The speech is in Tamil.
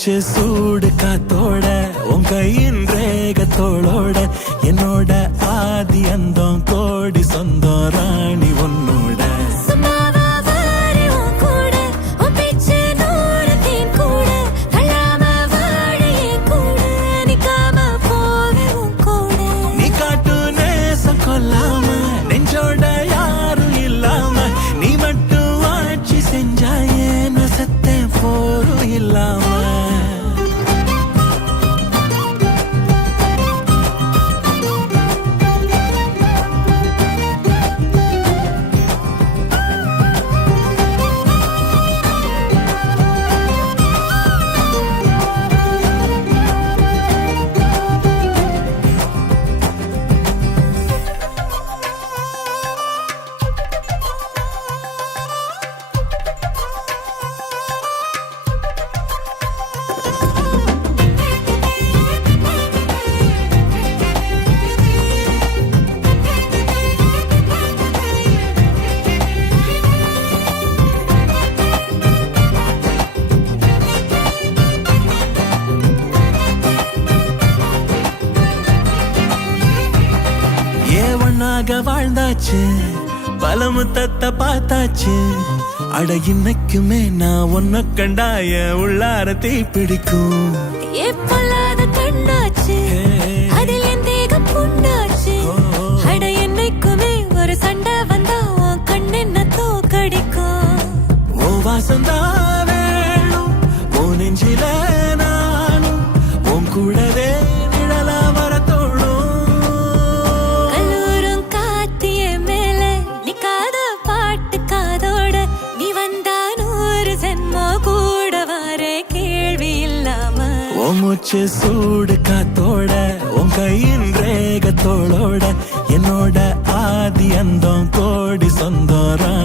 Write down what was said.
மூச்சு சூடு காத்தோட உன் கையின் ரேகத்தோளோட என்னோட ஆதி அந்தம் கோடி சொந்தம் ராணி உன்னோட வாழ்ந்தாச்சு பல முத்தத்தை பார்த்தாச்சு அட இன்னைக்குமே நான் உன்ன கண்டாய உள்ளார தீ பிடிக்கும் கண்ணாச்சு அதில் என் தேகம் புண்ணாச்சு அட என்னைக்குமே ஒரு சண்டை வந்தா உன் கண்ணென்ன தோக்கடிக்கும் ஓ வாசந்தா வேணும் ஓ நெஞ்சில நானும் உன் கூடவே மூச்சு சூடு காத்தோட உன் கையின் ரேகத்தோளோட என்னோட ஆதி அந்தம் கோடி சொந்தம்